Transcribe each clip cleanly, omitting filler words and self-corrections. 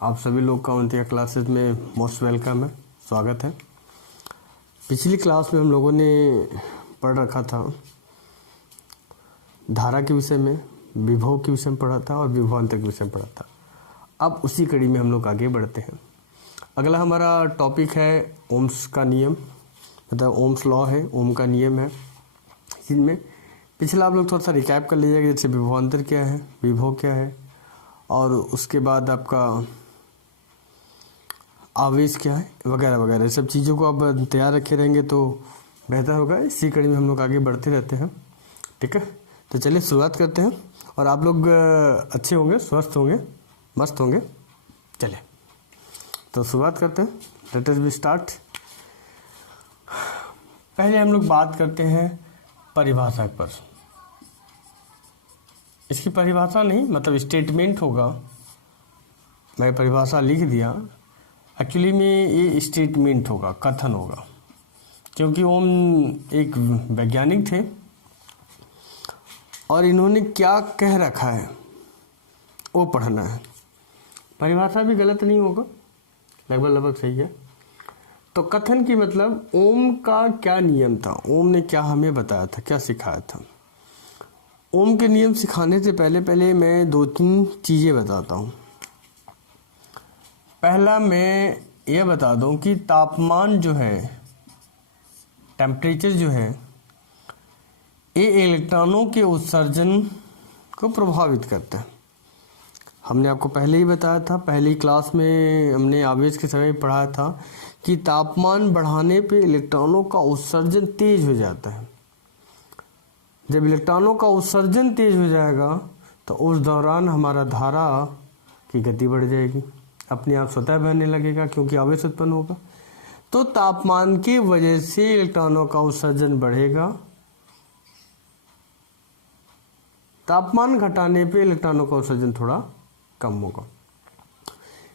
आप सभी लोग का उनके क्लासेस में मोस्ट वेलकम है, स्वागत है। पिछली क्लास में हम लोगों ने पढ़ रखा था धारा के विषय में, विभव के विषय में पढ़ा था और विभवांतर के विषय में पढ़ा था। अब उसी कड़ी में हम लोग आगे बढ़ते हैं। अगला हमारा टॉपिक है ओम्स का नियम, मतलब ओम्स लॉ है, ओम का नियम है। इनमें पिछला आप लोग थोड़ा सा रिकैप कर लीजिएगा, जैसे विभवांतर क्या है, विभव क्या है, और उसके बाद आपका आवेश क्या है, वगैरह वगैरह सब चीज़ों को आप तैयार रखे रहेंगे तो बेहतर होगा। इसी कड़ी में हम लोग आगे बढ़ते रहते हैं, ठीक है। तो चलिए शुरुआत करते हैं और आप लोग अच्छे होंगे, स्वस्थ होंगे, मस्त होंगे। चलिए तो शुरुआत करते हैं, लेट अस बी स्टार्ट। पहले हम लोग बात करते हैं परिभाषा पर। इसकी परिभाषा नहीं, मतलब स्टेटमेंट होगा। मैं परिभाषा लिख दिया, एक्चुअली में ये स्टेटमेंट होगा, कथन होगा, क्योंकि ओम एक वैज्ञानिक थे और इन्होंने क्या कह रखा है वो पढ़ना है। परिभाषा भी गलत नहीं होगा, लगभग सही है। तो कथन की मतलब ओम का क्या नियम था, ओम ने क्या हमें बताया था, क्या सिखाया था। ओम के नियम सिखाने से पहले मैं 2-3 चीज़ें बताता हूँ। पहला मैं ये बता दूं कि तापमान जो है, टेम्परेचर जो है, ये इलेक्ट्रॉनों के उत्सर्जन को प्रभावित करता है। हमने आपको पहले ही बताया था, पहली क्लास में हमने आवेश के समय पढ़ा था कि तापमान बढ़ाने पे इलेक्ट्रॉनों का उत्सर्जन तेज हो जाता है। जब इलेक्ट्रॉनों का उत्सर्जन तेज हो जाएगा तो उस दौरान हमारा धारा की गति बढ़ जाएगी, अपने आप स्वतः बहने लगेगा, क्योंकि आवेश उत्पन्न होगा। तो तापमान की वजह से इलेक्ट्रॉनों का उत्सर्जन बढ़ेगा, तापमान घटाने पे इलेक्ट्रॉनों का उत्सर्जन थोड़ा कम होगा।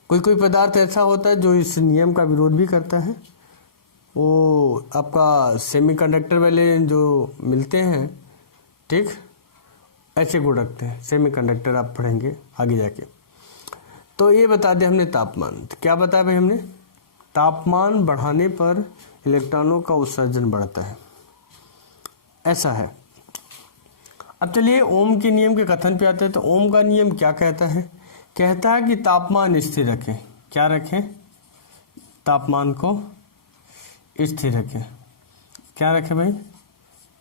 कोई पदार्थ ऐसा होता है जो इस नियम का विरोध भी करता है। वो आपका सेमीकंडक्टर वाले जो मिलते हैं, ठीक, ऐसे गुण रखते हैं। सेमीकंडक्टर आप पढ़ेंगे आगे जाके। तो ये बता दें हमने तापमान, तो क्या बताया भाई हमने, तापमान बढ़ाने पर इलेक्ट्रॉनों का उत्सर्जन बढ़ता है, ऐसा है। अब चलिए ओम के नियम के कथन पे आते हैं। तो ओम का नियम क्या कहता है, कहता है कि तापमान स्थिर रखें। क्या रखें, तापमान को स्थिर रखें। क्या रखें भाई,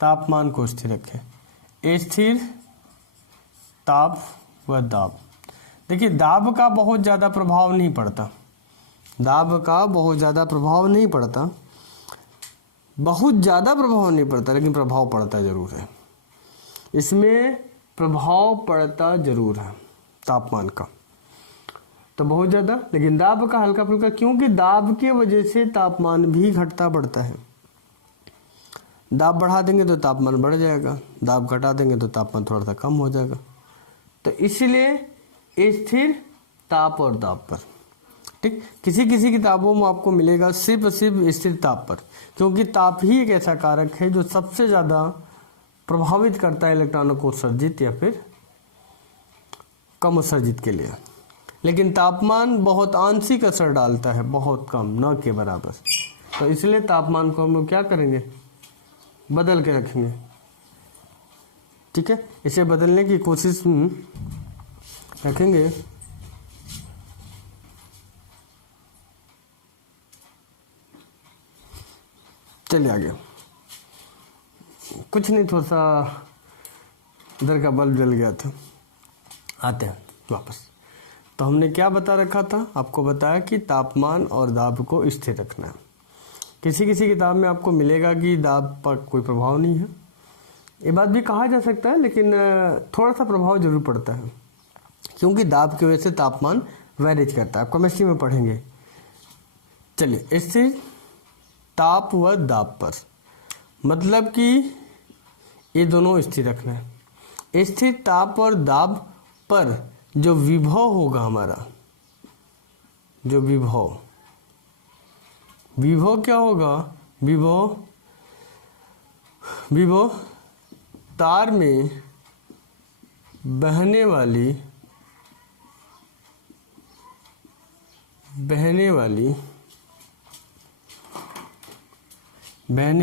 तापमान को स्थिर रखें। स्थिर ताप व दाब। देखिए दाब का बहुत ज़्यादा प्रभाव नहीं पड़ता, दाब का बहुत ज़्यादा प्रभाव नहीं पड़ता, बहुत ज़्यादा प्रभाव नहीं पड़ता, लेकिन प्रभाव पड़ता ज़रूर है। इसमें प्रभाव पड़ता ज़रूर है तापमान का, तो बहुत ज़्यादा, लेकिन दाब का हल्का फुल्का, क्योंकि दाब की वजह से तापमान भी घटता बढ़ता है। दाब बढ़ा देंगे तो तापमान बढ़ जाएगा, दाब घटा देंगे तो तापमान थोड़ा सा कम हो जाएगा। तो इसलिए स्थिर ताप और दाब पर, ठीक। किसी किताबों में आपको मिलेगा सिर्फ स्थिर ताप पर, क्योंकि ताप ही एक ऐसा कारक है जो सबसे ज़्यादा प्रभावित करता है इलेक्ट्रॉनों को उत्सर्जित या फिर कम उत्सर्जित के लिए। लेकिन तापमान बहुत आंशिक असर डालता है, बहुत कम, न के बराबर। तो इसलिए तापमान को हम लोग क्या करेंगे, बदल के रखेंगे, ठीक है। इसे बदलने की कोशिश रखेंगे। चलिए आगे, कुछ नहीं, थोड़ा सा इधर का बल्ब जल गया था। आते हैं वापस। तो हमने क्या बता रखा था, आपको बताया कि तापमान और दाब को स्थिर रखना है। किसी किताब में आपको मिलेगा कि दाब पर कोई प्रभाव नहीं है, ये बात भी कहा जा सकता है, लेकिन थोड़ा सा प्रभाव जरूर पड़ता है, क्योंकि दाब की वजह से तापमान वेरीज करता है। आप केमिस्ट्री में पढ़ेंगे। चलिए, स्थिर ताप व दाब पर, मतलब कि ये दोनों स्थिर रखना है। स्थिर ताप और दाब पर जो विभव होगा हमारा, जो विभव क्या होगा, विभव तार में बहने वाली बहने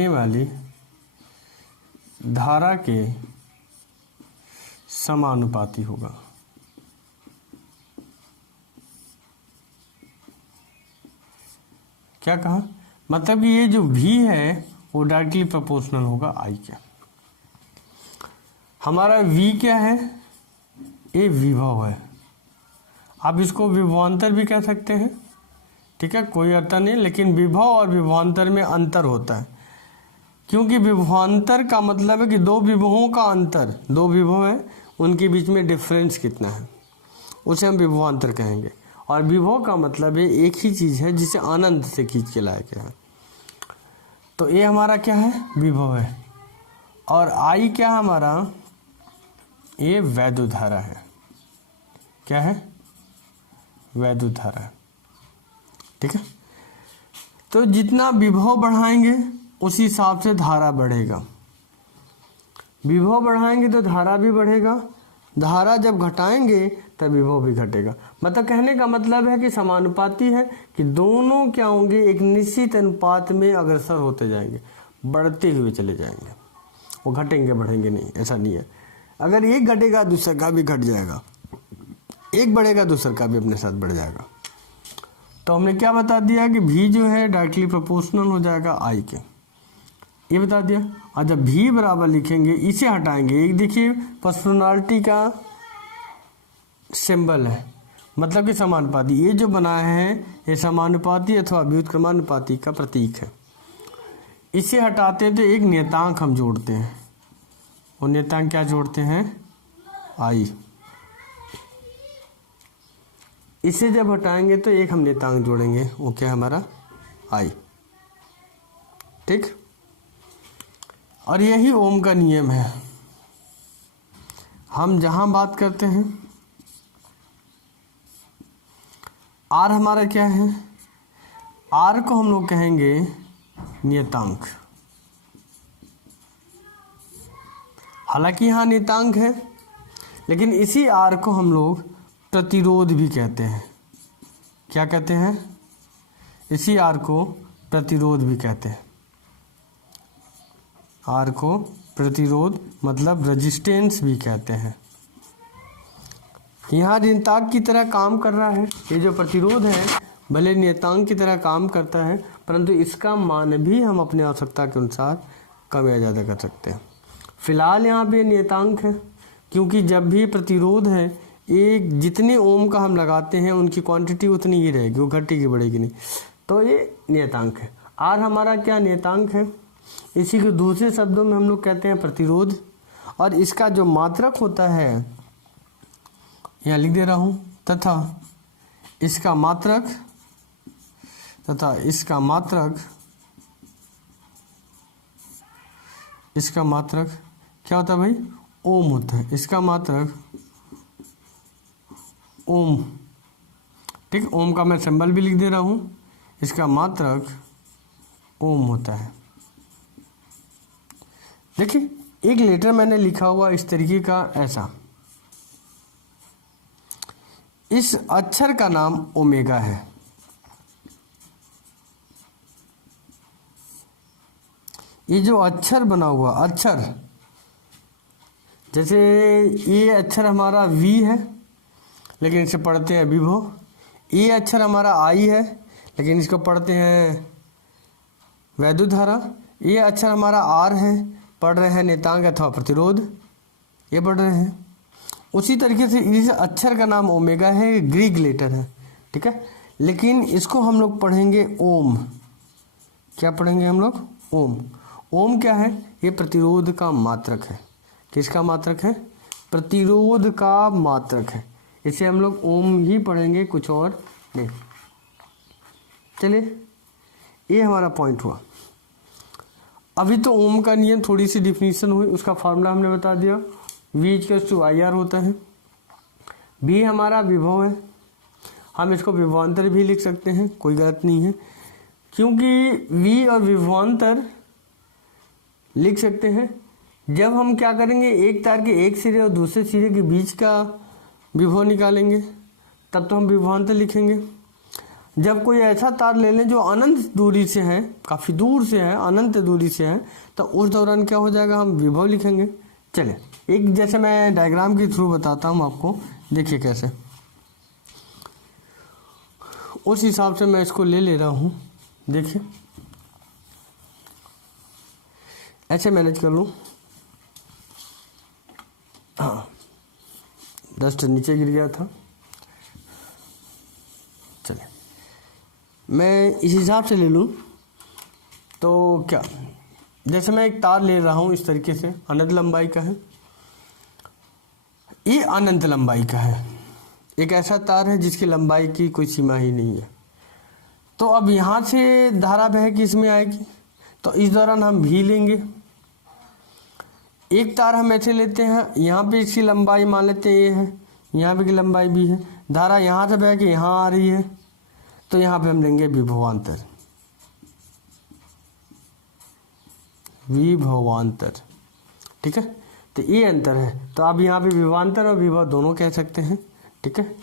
वाली धारा के समानुपाती होगा। क्या कहा? मतलब कि ये जो V है वो डायरेक्टली प्रोपोर्शनल होगा I के। हमारा V क्या है? ये विभव है। आप इसको विभवांतर भी कह सकते हैं, ठीक है, कोई अर्थ नहीं, लेकिन विभव और विभवांतर में अंतर होता है, क्योंकि विभवांतर का मतलब है कि दो विभवों का अंतर, दो विभव है उनके बीच में डिफरेंस कितना है, उसे हम विभवांतर कहेंगे। और विभव का मतलब है एक ही चीज़ है जिसे अनंत से खींच के लाया गया है। तो ये हमारा क्या है? विभव है। और I क्या है हमारा? ये वैद्युत धारा है। क्या है? वैद्युत धारा है, ठीक है। तो जितना विभव बढ़ाएंगे उसी हिसाब से धारा बढ़ेगा। विभव बढ़ाएंगे तो धारा भी बढ़ेगा, धारा जब घटाएंगे तब विभव भी घटेगा। मतलब कहने का मतलब है कि समानुपाती है कि दोनों क्या होंगे? एक निश्चित अनुपात में अग्रसर होते जाएंगे, बढ़ते हुए चले जाएंगे, वो घटेंगे बढ़ेंगे नहीं, ऐसा नहीं है। अगर एक घटेगा दूसरा का भी घट जाएगा, एक बढ़ेगा दूसरा का भी अपने साथ बढ़ जाएगा। तो हमने क्या बता दिया कि V जो है डायरेक्टली प्रोपोर्शनल हो जाएगा I के, ये बता दिया। और जब V बराबर लिखेंगे, इसे हटाएंगे, एक देखिए पर्सनालिटी का सिंबल है, मतलब कि समानुपाती, ये जो बनाए हैं ये समानुपाती अथवा व्युत्क्रमानुपाती का प्रतीक है। इसे हटाते तो एक नियतांक हम जोड़ते हैं, और नियतांक क्या जोड़ते हैं? I। इसे जब हटाएंगे तो एक हम नियतांक जोड़ेंगे, वो क्या है हमारा? I, ठीक। और यही ओम का नियम है। हम जहां बात करते हैं, R हमारा क्या है? R को हम लोग कहेंगे नियतांक। हालांकि यहाँ नियतांक है, लेकिन इसी R को हम लोग प्रतिरोध भी कहते हैं। क्या कहते हैं? इसी R को प्रतिरोध भी कहते हैं। R को प्रतिरोध मतलब रेजिस्टेंस भी कहते हैं। यहाँ नियतांक की तरह काम कर रहा है, ये जो प्रतिरोध है भले नियतांक की तरह काम करता है, परंतु इसका मान भी हम अपने आवश्यकता के अनुसार कम या ज़्यादा कर सकते हैं। फिलहाल यहाँ पे नियतांक है, क्योंकि जब भी प्रतिरोध है एक जितने ओम का हम लगाते हैं उनकी क्वांटिटी उतनी ही रहेगी, वो घटेगी बढ़ेगी नहीं, तो ये नियतांक है। R हमारा क्या नियतांक है, इसी के दूसरे शब्दों में हम लोग कहते हैं प्रतिरोध। और इसका जो मात्रक होता है, यहाँ लिख दे रहा हूँ, तथा इसका मात्रक क्या होता है भाई? ओम होता है। इसका मात्रक ओम, ठीक। ओम का मैं सिंबल भी लिख दे रहा हूँ, इसका मात्रक ओम होता है। देखिए एक लेटर मैंने लिखा हुआ इस तरीके का, ऐसा, इस अक्षर का नाम ओमेगा है। ये जो अक्षर बना हुआ, अक्षर जैसे ये अक्षर हमारा V है, लेकिन इसे पढ़ते हैं विभव। ये अक्षर हमारा I है, लेकिन इसको पढ़ते हैं वैद्युत धारा। ये अक्षर हमारा R है, पढ़ रहे हैं नियतांक अथवा प्रतिरोध, ये पढ़ रहे हैं। उसी तरीके से इस अक्षर का नाम ओमेगा है, ग्रीक लेटर है, ठीक है, लेकिन इसको हम लोग पढ़ेंगे ओम। क्या पढ़ेंगे हम लोग? ओम। ओम क्या है? ये प्रतिरोध का मात्रक है। किसका मात्रक है? प्रतिरोध का मात्रक है। इसे हम लोग ओम ही पढ़ेंगे, कुछ और नहीं। चलिए, ये हमारा पॉइंट हुआ। अभी तो ओम का नियम थोड़ी सी डिफिनीशन हुई, उसका फॉर्मूला हमने बता दिया। V/IR होता है। V हमारा विभव है, हम इसको विभवांतर भी लिख सकते हैं, कोई गलत नहीं है, क्योंकि V और विभवांतर लिख सकते हैं। जब हम क्या करेंगे, एक तार के एक सिरे और दूसरे सिरे के बीच का विभव निकालेंगे, तब तो हम विभवांतर लिखेंगे। जब कोई ऐसा तार ले लें जो अनंत दूरी से है, काफ़ी दूर से है, अनंत दूरी से है, तो उस दौरान क्या हो जाएगा, हम विभव लिखेंगे। चलिए एक जैसे मैं डायग्राम के थ्रू बताता हूँ आपको, देखिए कैसे, उस हिसाब से मैं इसको ले रहा हूँ। देखिए ऐसे मैनेज कर लूँ, हाँ डस्ट नीचे गिर गया था। चलिए मैं इस हिसाब से ले लूँ तो क्या, जैसे मैं एक तार ले रहा हूँ इस तरीके से, अनंत लंबाई का है, ये अनंत लंबाई का है, एक ऐसा तार है जिसकी लंबाई की कोई सीमा ही नहीं है। तो अब यहाँ से धारा बह के इसमें आएगी, तो इस दौरान हम भी लेंगे। एक तार हम ऐसे लेते हैं, यहाँ पे इसकी लंबाई मान लेते हैं ये है, यहाँ पे की लंबाई भी है, धारा यहाँ से बह के यहाँ आ रही है, तो यहाँ पे हम लेंगे विभवांतर, विभवांतर, ठीक है। तो ये अंतर है, तो आप यहाँ पे विभवांतर और विभव दोनों कह सकते हैं, ठीक है।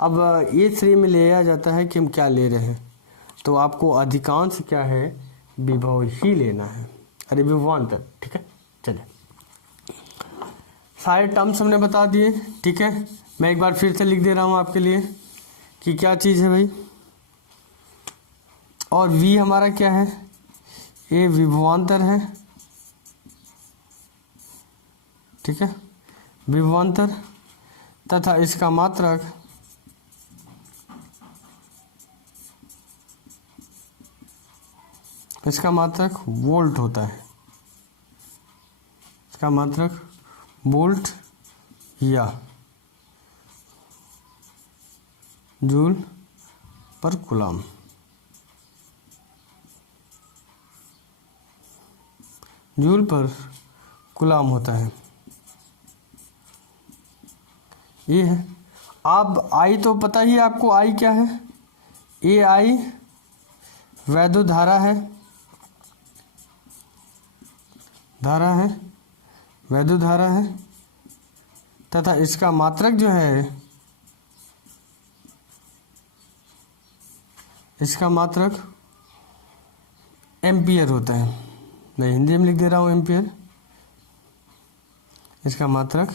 अब ये श्रेणी में लिया जाता है कि हम क्या ले रहे हैं, तो आपको अधिकांश क्या है, विभव ही लेना है, अरे विभवांतर, ठीक है। चलिए सारे टर्म्स हमने बता दिए, ठीक है। मैं एक बार फिर से लिख दे रहा हूँ आपके लिए कि क्या चीज़ है भाई, और v हमारा क्या है, ये विभवांतर है, ठीक है, विभवांतर, तथा इसका मात्रक वोल्ट होता है, इसका मात्रक वोल्ट या जूल पर कूलम, जूल पर कूलम होता है, ये है। अब आई तो पता ही आपको, आई क्या है, ए आई वैद्युत धारा है, धारा है, वैद्युत धारा है, तथा इसका मात्रक जो है, इसका मात्रक एम्पियर होता है, मैं हिंदी में लिख दे रहा हूँ एम्पियर, इसका मात्रक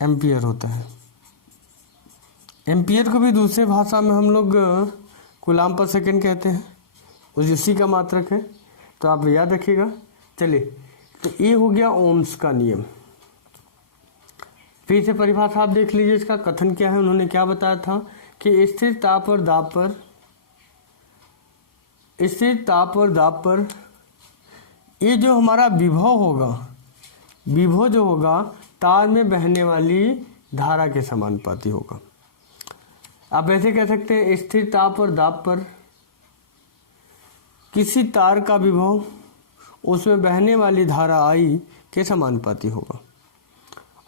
एम्पियर होता है। एम्पियर को भी दूसरे भाषा में हम लोग कूलम पर सेकंड कहते हैं, उसी का मात्रक है, तो आप याद रखिएगा। चलिए तो ये हो गया ओम्स का नियम। फिर से परिभाषा आप देख लीजिए, इसका कथन क्या है, उन्होंने क्या बताया था कि स्थिर ताप और दाब पर ये जो हमारा विभव होगा, विभव जो होगा तार में बहने वाली धारा के समानुपाती होगा। आप ऐसे कह सकते हैं, स्थिर ताप और दाब पर किसी तार का विभव उसमें बहने वाली धारा आई के समानुपाती होगा।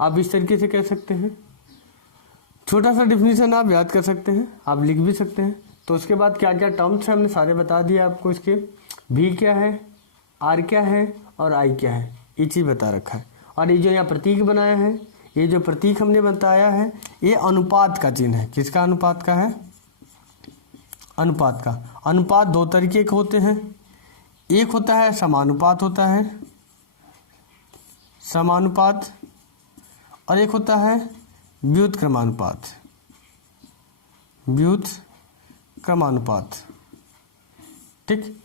आप इस तरीके से कह सकते हैं। छोटा सा डिफिनीशन आप याद कर सकते हैं, आप लिख भी सकते हैं। तो उसके बाद क्या क्या टर्म्स हैं हमने सारे बता दिए आपको। इसके भी क्या है, आर क्या है और आई क्या है, ये चीज़ बता रखा है। और ये जो यहाँ प्रतीक बनाया है, ये जो प्रतीक हमने बताया है, ये अनुपात का चिन्ह है। किसका अनुपात का है, अनुपात का। अनुपात दो तरीके के होते हैं, एक होता है समानुपात होता है, समानुपात, और एक होता है व्युत्क्रमानुपात, व्युत्क्रमानुपात। ठीक,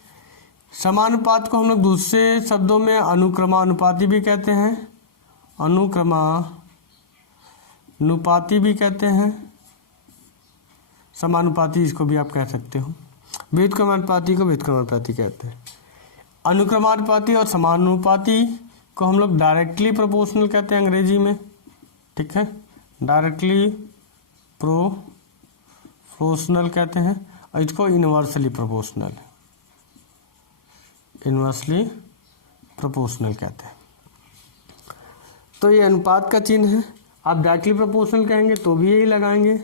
समानुपात को हम लोग दूसरे शब्दों में अनुक्रमानुपाती भी कहते हैं, अनुक्रमानुपाती भी कहते हैं, समानुपाती इसको भी आप कह सकते हो। व्युत्क्रमानुपाती को व्युत्क्रमानुपाती कहते हैं। अनुक्रमानुपाती और समानुपाती को हम लोग डायरेक्टली प्रोपोर्शनल कहते हैं अंग्रेजी में। ठीक है, डायरेक्टली प्रोपोर्शनल कहते हैं, और इसको इनवर्सली प्रोपोर्शनल, इनवर्सली प्रोपोर्शनल कहते हैं। तो ये अनुपात का चिन्ह है। आप डायरेक्टली प्रोपोर्शनल कहेंगे तो भी यही लगाएंगे,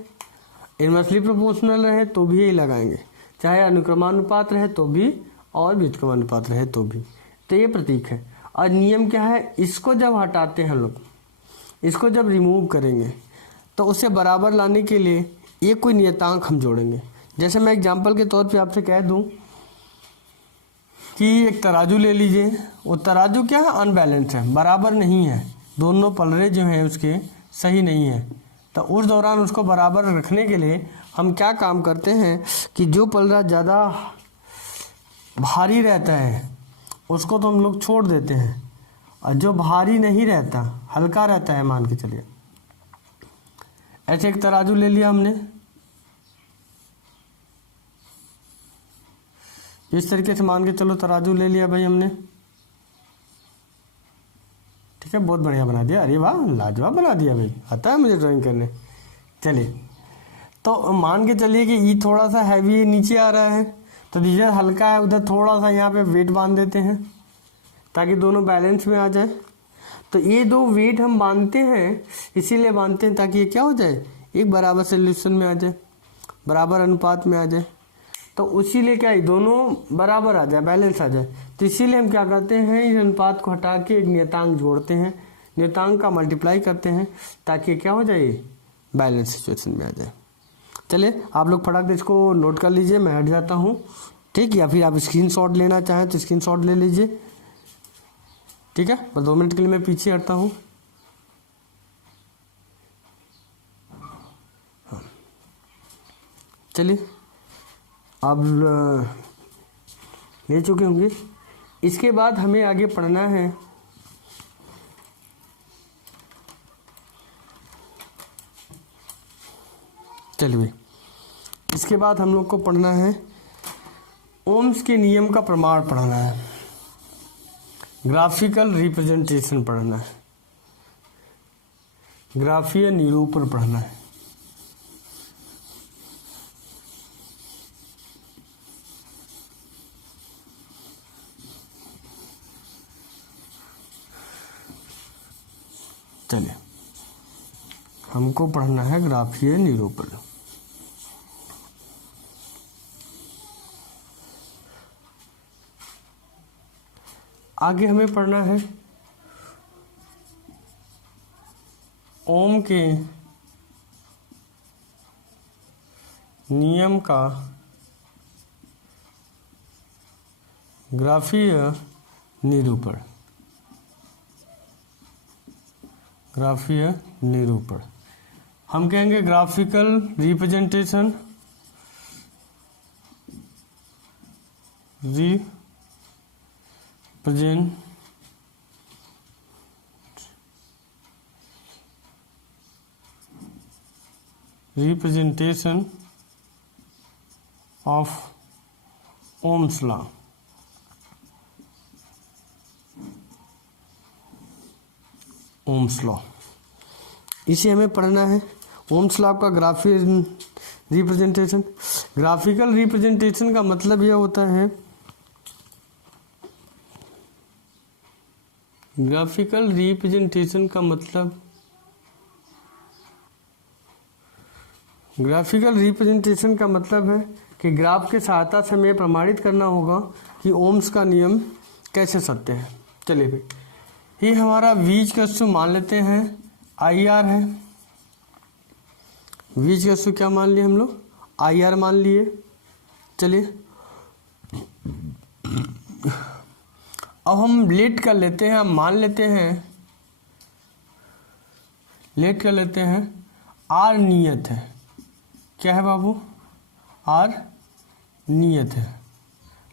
इनवर्सली प्रोपोर्शनल रहे तो भी यही लगाएंगे, चाहे अनुक्रमानुपात रहे तो भी और व्युत्क्रमानुपात रहे तो भी। तो ये प्रतीक है। और नियम क्या है, इसको जब हटाते हैं लोग, इसको जब रिमूव करेंगे तो उसे बराबर लाने के लिए एक कोई नियतांक हम जोड़ेंगे। जैसे मैं एग्जांपल के तौर पे आपसे कह दूं कि एक तराजू ले लीजिए, वो तराजू क्या है, अनबैलेंस है, बराबर नहीं है, दोनों पलड़े जो हैं उसके सही नहीं है। तो उस दौरान उसको बराबर रखने के लिए हम क्या काम करते हैं कि जो पलड़ा ज़्यादा भारी रहता है उसको तो हम लोग छोड़ देते हैं, और जो भारी नहीं रहता, हल्का रहता है, मान के चलिए ऐसे एक तराजू ले लिया हमने, इस तरीके से मान के चलो तराजू ले लिया भाई हमने, ठीक है, बहुत बढ़िया बना दिया, अरे वाह लाजवाब बना दिया भाई, आता है मुझे ड्राइंग करने। चलिए तो मान के चलिए कि ये थोड़ा सा हैवी नीचे आ रहा है, तो जिधर हल्का है उधर थोड़ा सा यहाँ पे वेट बांध देते हैं ताकि दोनों बैलेंस में आ जाए। तो ये दो वेट हम बांधते हैं, इसीलिए बांधते हैं ताकि ये क्या हो जाए, एक बराबर सोल्यूशन में आ जाए, बराबर अनुपात में आ जाए। तो उसीलिए क्या है, दोनों बराबर आ जाए, बैलेंस आ जाए। तो इसीलिए हम क्या करते हैं, इस अनुपात को हटा के एक नियतांक जोड़ते हैं, नियतांक का मल्टीप्लाई करते हैं ताकि क्या हो जाए, बैलेंस सिचुएशन में आ जाए। चलिए आप लोग फटाक से इसको नोट कर लीजिए, मैं हट जाता हूँ, ठीक, या फिर आप स्क्रीनशॉट लेना चाहें तो स्क्रीनशॉट ले लीजिए, ठीक है। पर 2 मिनट के लिए मैं पीछे हटता हूँ। चलिए आप ले चुके होंगे। इसके बाद हमें आगे पढ़ना है चलिए इसके बाद हम लोग को पढ़ना है ओम्स के नियम का प्रमाण पढ़ना है, ग्राफिकल रिप्रेजेंटेशन पढ़ना है, ग्राफीय निरूपण पढ़ना है। चलिए हमको पढ़ना है ग्राफीय निरूपण। आगे हमें पढ़ना है ओम के नियम का ग्राफीय निरूपण, ग्राफीय निरूपण हम कहेंगे graphical representation, representation of Ohm's law. Ohm's law इसे हमें पढ़ना है। ओम्स लॉ का ग्राफिक रिप्रेजेंटेशन, ग्राफिकल रिप्रेजेंटेशन का मतलब यह होता है, ग्राफिकल रिप्रेजेंटेशन का मतलब, ग्राफिकल रिप्रेजेंटेशन का मतलब है कि ग्राफ के सहायता से हमें प्रमाणित करना होगा कि ओम्स का नियम कैसे सत्य है। चलिए भाई, ये हमारा बीज का अश्व मान लेते हैं IR है, बीज का अश्व क्या मान लिए हम लोग, IR मान लिए। चलिए अब हम लेट कर लेते हैं, हम मान लेते हैं, लेट कर लेते हैं R नियत है, क्या है बाबू, R नियत है।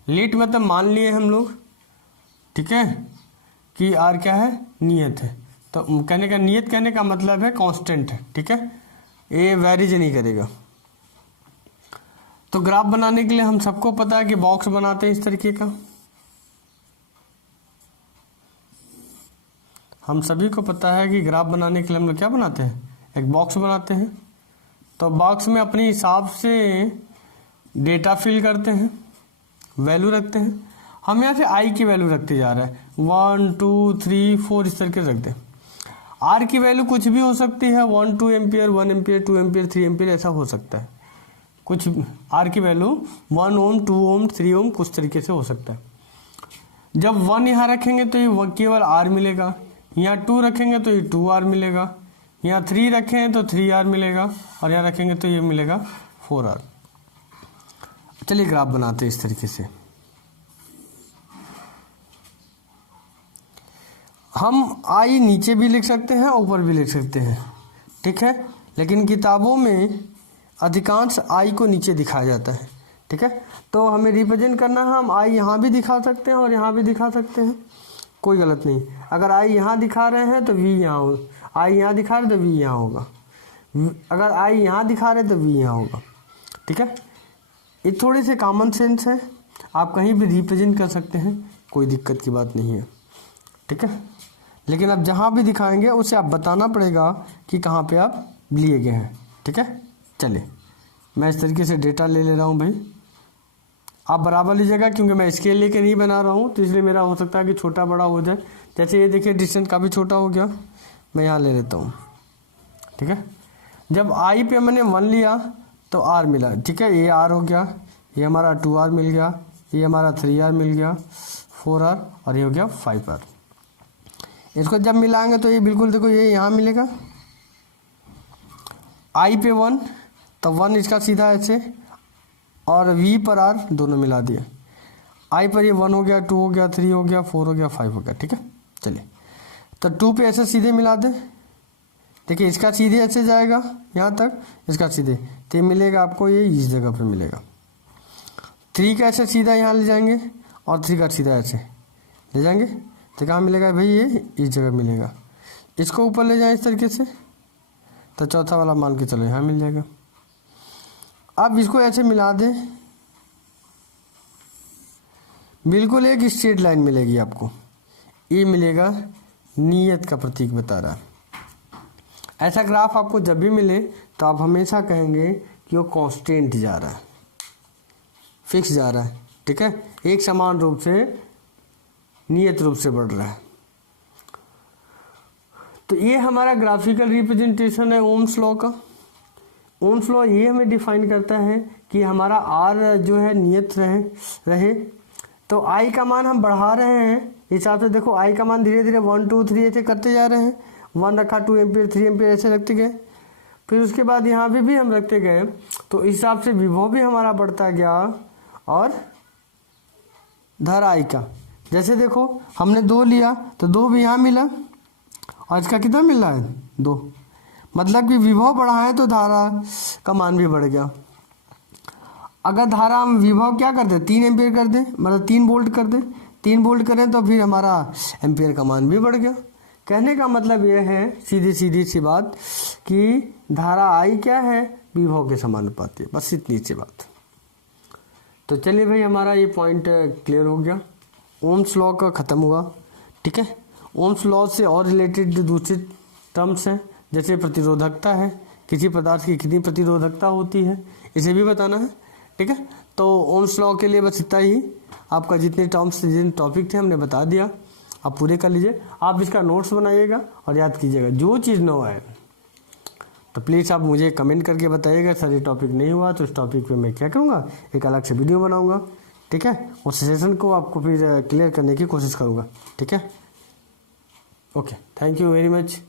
लेट मतलब मान लिए हम लोग, ठीक है, कि R क्या है, नियत है। तो कहने का, नियत कहने का मतलब है कांस्टेंट है, ठीक है, ये वेरीज नहीं करेगा। तो ग्राफ बनाने के लिए हम सबको पता है कि बॉक्स बनाते हैं इस तरीके का, हम सभी को पता है कि ग्राफ बनाने के लिए हम लोग क्या बनाते हैं, एक बॉक्स बनाते हैं। तो बॉक्स में अपने हिसाब से डेटा फिल करते हैं, वैल्यू रखते हैं। हम यहाँ से आई की वैल्यू रखते जा रहे हैं, 1 2 3 4 इस तरीके से रखते हैं। आर की वैल्यू कुछ भी हो सकती है, 1 2 एम्पियर, 1 एम्पियर, 2 एम्पियर, 3 एम्पियर, ऐसा हो सकता है। कुछ आर की वैल्यू 1 ओम, 2 ओम, 3 ओम, कुछ तरीके से हो सकता है। जब 1 यहाँ रखेंगे तो ये केवल आर मिलेगा, यहाँ 2 रखेंगे तो ये 2 आर मिलेगा, यहाँ 3 रखे हैं तो 3r मिलेगा, और यहाँ रखेंगे तो ये मिलेगा 4r। चलिए ग्राफ बनाते हैं इस तरीके से। हम आई नीचे भी लिख सकते हैं, ऊपर भी लिख सकते हैं, ठीक है, लेकिन किताबों में अधिकांश आई को नीचे दिखाया जाता है, ठीक है। तो हमें रिप्रेजेंट करना है, हम आई यहाँ भी दिखा सकते हैं और यहाँ भी दिखा सकते हैं, कोई गलत नहीं। अगर आई यहाँ दिखा रहे हैं तो वी यहाँ हो, आई यहाँ दिखा रहे तो वी यहाँ होगा, अगर आई यहाँ दिखा रहे तो वी यहाँ होगा, ठीक है। ये थोड़े से कॉमन सेंस है, आप कहीं भी रिप्रेजेंट कर सकते हैं, कोई दिक्कत की बात नहीं है, ठीक है। लेकिन आप जहाँ भी दिखाएंगे उसे आप बताना पड़ेगा कि कहाँ पे आप लिए गए हैं, ठीक है। चलिए मैं इस तरीके से डेटा ले रहा हूँ भाई, आप बराबर लीजिएगा, क्योंकि मैं स्केल लेके नहीं बना रहा हूँ तो इसलिए मेरा हो सकता है कि छोटा बड़ा हो जाए। जैसे ये देखिए डिस्टेंस काफ़ी छोटा हो गया, मैं यहाँ ले लेता हूँ, ठीक है। जब आई पे मैंने 1 लिया तो r मिला, ठीक है, ये r हो गया, ये हमारा 2r मिल गया, ये हमारा 3r मिल गया, 4r, और ये हो गया 5r। इसको जब मिलाएंगे तो ये बिल्कुल देखो ये यहाँ मिलेगा, आई पे 1 तो 1 इसका सीधा ऐसे, और v पर r दोनों मिला दिए, आई पर ये 1 हो गया, 2 हो गया, 3 हो गया, 4 हो गया, 5 हो गया, ठीक है। चलिए तो 2 पे ऐसे सीधे मिला दें, देखिए इसका सीधे ऐसे जाएगा यहाँ तक, इसका सीधे, तो ये मिलेगा आपको, ये इस जगह पे मिलेगा। 3 का ऐसे सीधा यहाँ ले जाएंगे और 3 का सीधा ऐसे ले जाएंगे तो कहाँ मिलेगा भाई, ये इस जगह मिलेगा। इसको ऊपर ले जाएं इस तरीके से तो चौथा वाला मान के चलो यहाँ मिल जाएगा। अब इसको ऐसे मिला दें, बिल्कुल एक स्ट्रेट लाइन मिलेगी आपको, ये मिलेगा, नियत का प्रतीक बता रहा है। ऐसा ग्राफ आपको जब भी मिले तो आप हमेशा कहेंगे कि वो कांस्टेंट जा रहा है, फिक्स जा रहा है, ठीक है, एक समान रूप से नियत रूप से बढ़ रहा है। तो ये हमारा ग्राफिकल रिप्रेजेंटेशन है ओम्स लॉ का। ओम्स लॉ ये हमें डिफाइन करता है कि हमारा r जो है नियत रहे। तो i का मान हम बढ़ा रहे हैं, हिसाब से देखो i का मान धीरे धीरे 1 2 3 ऐसे करते जा रहे हैं, 1 रखा 2 एम्पियर 3 एम्पियर ऐसे रखते गए, फिर उसके बाद यहाँ पे भी हम रखते गए, तो इस हिसाब से विभव भी हमारा बढ़ता गया, और धारा i का, जैसे देखो हमने 2 लिया तो 2 भी यहाँ मिला, और इसका कितना मिल रहा है 2, मतलब कि विभव बढ़ा है तो धारा का मान भी बढ़ गया। अगर धारा हम विभव क्या कर दें 3 एम्पियर कर दें, मतलब 3 वोल्ट कर दें, 3 वोल्ट करें तो फिर हमारा एम्पियर का मान भी बढ़ गया। कहने का मतलब यह है सीधी सी बात कि धारा आई क्या है, विभव के समानुपाती है, बस इतनी सी बात। तो चलिए भाई हमारा ये पॉइंट क्लियर हो गया, ओम्स लॉ का ख़त्म हुआ, ठीक है। ओम्स लॉ से और रिलेटेड दूसरे टर्म्स हैं, जैसे प्रतिरोधकता है, किसी पदार्थ की कितनी प्रतिरोधकता होती है, इसे भी बताना है, ठीक है। तो ओम्स लॉ के लिए बस इतना ही, आपका जितने टर्म्स जितने टॉपिक थे हमने बता दिया, आप पूरे कर लीजिए। आप इसका नोट्स बनाइएगा और याद कीजिएगा, जो चीज़ न आए तो प्लीज़ आप मुझे कमेंट करके बताइएगा, सर ये टॉपिक नहीं हुआ तो इस टॉपिक पे मैं क्या करूँगा, एक अलग से वीडियो बनाऊँगा, ठीक है। उस सेशन को आपको फिर क्लियर करने की कोशिश करूँगा, ठीक है। Okay, thank you very much.